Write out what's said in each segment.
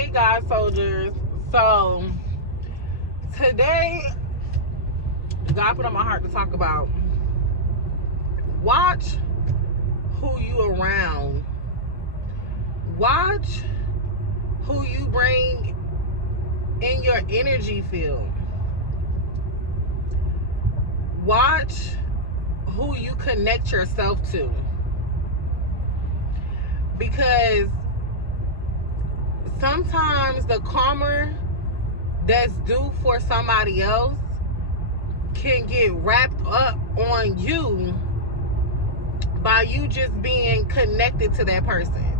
Hey God soldiers. So today God put on my heart to talk about watch who you around. Watch who you bring in your energy field. Watch who you connect yourself to. Because sometimes the karma that's due for somebody else can get wrapped up on you by you just being connected to that person.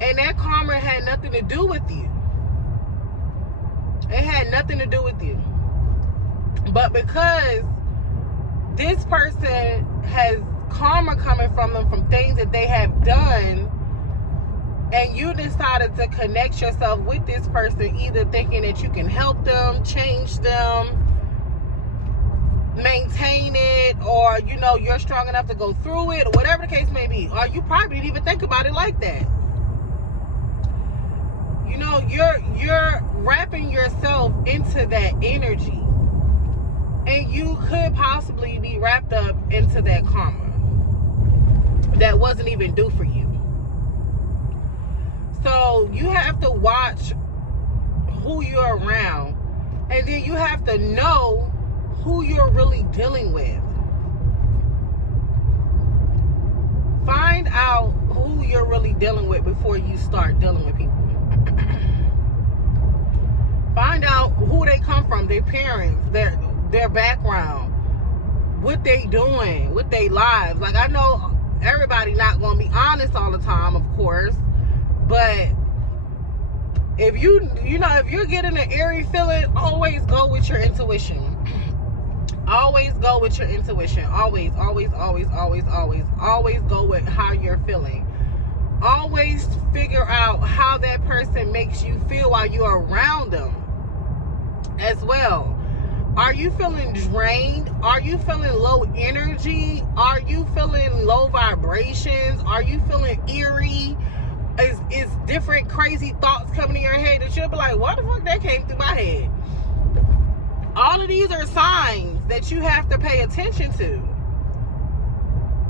And that karma had nothing to do with you. It had nothing to do with you. But because this person has karma coming from them from things that they have done, and you decided to connect yourself with this person, either thinking that you can help them, change them, maintain it, or you're strong enough to go through it, or whatever the case may be, or you probably didn't even think about it like that. You're wrapping yourself into that energy, and you could possibly be wrapped up into that karma that wasn't even due for you. So you have to watch who you're around, and then you have to know who you're really dealing with. Find out who you're really dealing with before you start dealing with people. Find out who they come from, their parents, their background, what they doing, what they lives. Like, I know everybody not going to be honest all the time, of course, but if if you're getting an eerie feeling, always go with your intuition. Always go with your intuition. Always go with how you're feeling. Always figure out how that person makes you feel while you're around them as well. Are you feeling drained? Are you feeling low energy? Are you feeling low vibrations? Are you feeling eerie? Is different crazy thoughts coming in your head that you'll be like, what the fuck that came through my head? All of these are signs that you have to pay attention to.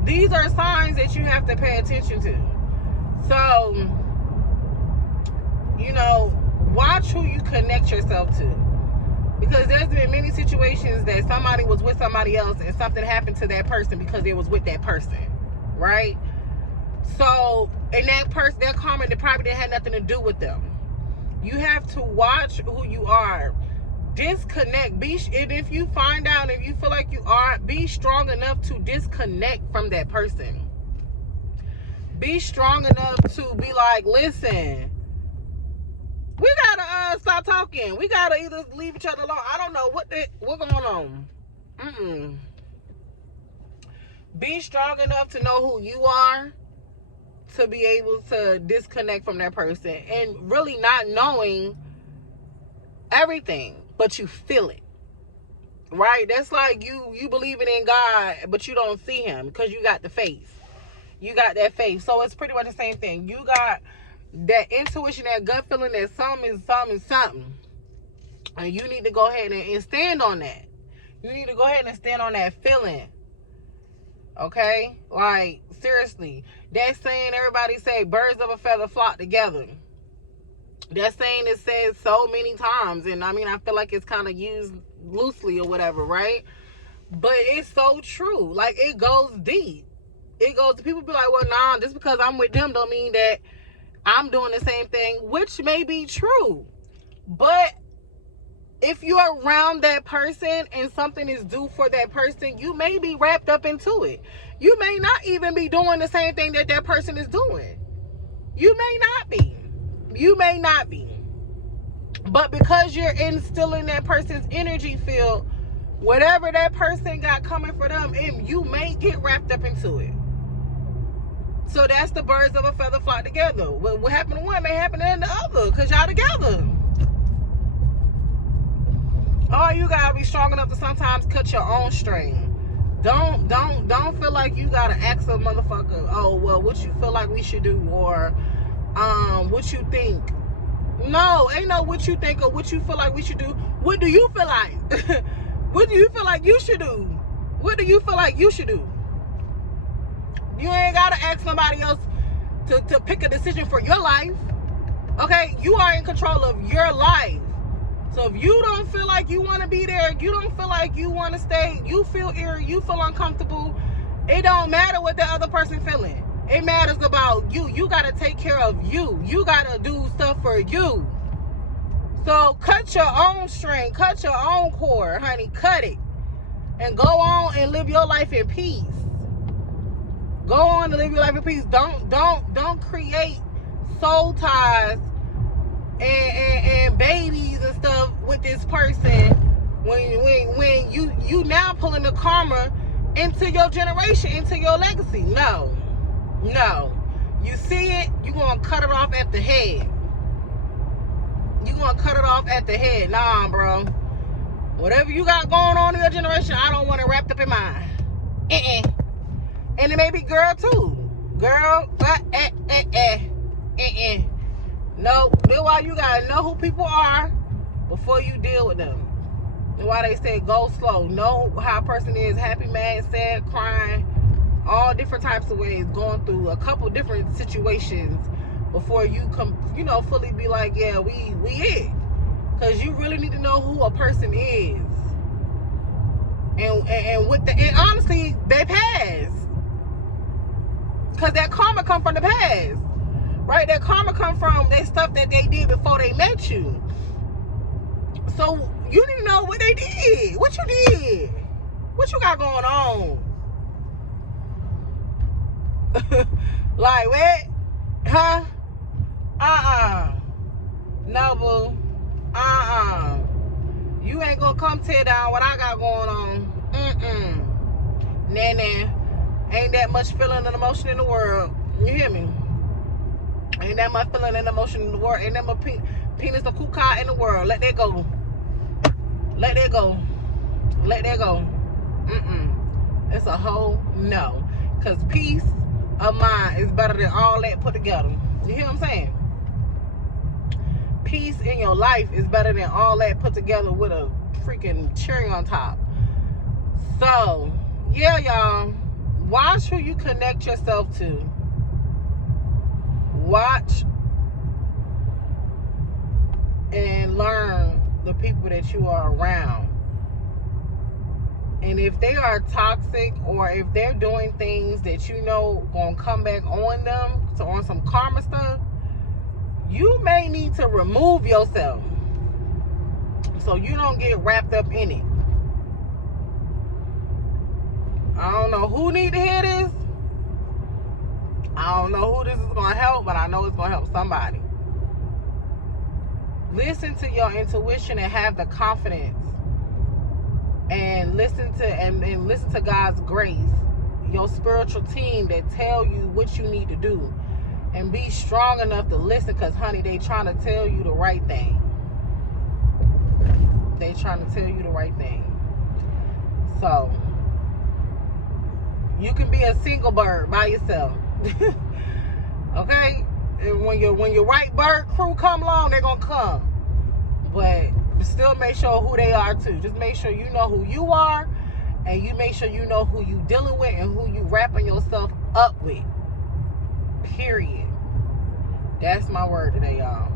These are signs that you have to pay attention to. So, watch who you connect yourself to. Because there's been many situations that somebody was with somebody else and something happened to that person because they was with that person, right? So, and that person, their karma, they probably didn't have nothing to do with them. You have to watch who you are. Disconnect. And if you find out, if you feel like you are, be strong enough to disconnect from that person. Be strong enough to be like, listen, we gotta stop talking. We gotta either leave each other alone. I don't know what going on. Be strong enough to know who you are, to be able to disconnect from that person, and really not knowing everything, but you feel it, right? That's like you believing in God, but you don't see him because you got the faith. You got that faith. So it's pretty much the same thing. You got that intuition, that gut feeling that something is something. And you need to go ahead and stand on that. You need to go ahead and stand on that feeling. Okay? Like, seriously. That saying everybody say, birds of a feather flock together. That saying is said so many times. And I mean, I feel like it's kind of used loosely or whatever, right? But it's so true. Like, it goes deep. It goes, people be like, well, nah, just because I'm with them don't mean that I'm doing the same thing, which may be true. But if you're around that person and something is due for that person, you may be wrapped up into it. You may not even be doing the same thing that that person is doing. You may not be. You may not be. But because you're instilling that person's energy field, whatever that person got coming for them, and you may get wrapped up into it. So that's the birds of a feather flock together. What happened to one may happen to the other, because y'all together. Oh, you gotta be strong enough to sometimes cut your own string. Don't feel like you gotta ask a motherfucker, oh well, what you feel like we should do, or what you think. No, ain't no what you think or what you feel like we should do. What do you feel like? What do you feel like you should do? What do you feel like you should do? You ain't gotta ask somebody else to pick a decision for your life. Okay, you are in control of your life. So if you don't feel like you want to be there, you don't feel like you want to stay, you feel eerie, you feel uncomfortable, it don't matter what the other person feeling. It matters about you. You got to take care of you. You got to do stuff for you. So cut your own string, cut your own cord, honey, cut it. And go on and live your life in peace. Go on and live your life in peace. Don't create soul ties and babies and stuff with this person when you now pulling the karma into your generation, into your legacy. No. You see it, you gonna cut it off at the head. Nah, bro. Whatever you got going on in your generation, I don't want it wrapped up in mine. And it may be girl too. Girl, No, that's why you gotta know who people are before you deal with them. That's why they say go slow. Know how a person is, happy, mad, sad, crying, all different types of ways, going through a couple different situations before you fully be like, yeah, we it. Because you really need to know who a person is. And honestly, they pass. Because that karma come from the past. Right? That karma come from that stuff that they did before they met you. So you need to know what they did. What you did. What you got going on. Like what? Huh? No, boo. You ain't gonna come tear down what I got going on. Nah. Ain't that much feeling and emotion in the world. You hear me? Ain't that much feeling and emotion in the world. Ain't that much penis or kuka in the world. Let that go. It's a whole no. Because peace of mind is better than all that put together. You hear what I'm saying? Peace in your life is better than all that put together with a freaking cherry on top. So, yeah, y'all. Watch who you connect yourself to. Watch and learn the people that you are around. And if they are toxic or if they're doing things that you know gonna come back on them, so on some karma stuff, you may need to remove yourself so you don't get wrapped up in it. I don't know who need to hear this. I don't know who this is going to help, but I know it's going to help somebody. Listen to your intuition and have the confidence. And listen to God's grace, your spiritual team that tell you what you need to do. And be strong enough to listen, because, honey, they trying to tell you the right thing. So, you can be a single bird by yourself. Okay? And when your right bird crew come along, they're going to come. But still make sure who they are too. Just make sure you know who you are, and you make sure you know who you dealing with and who you wrapping yourself up with. Period. That's my word today, y'all.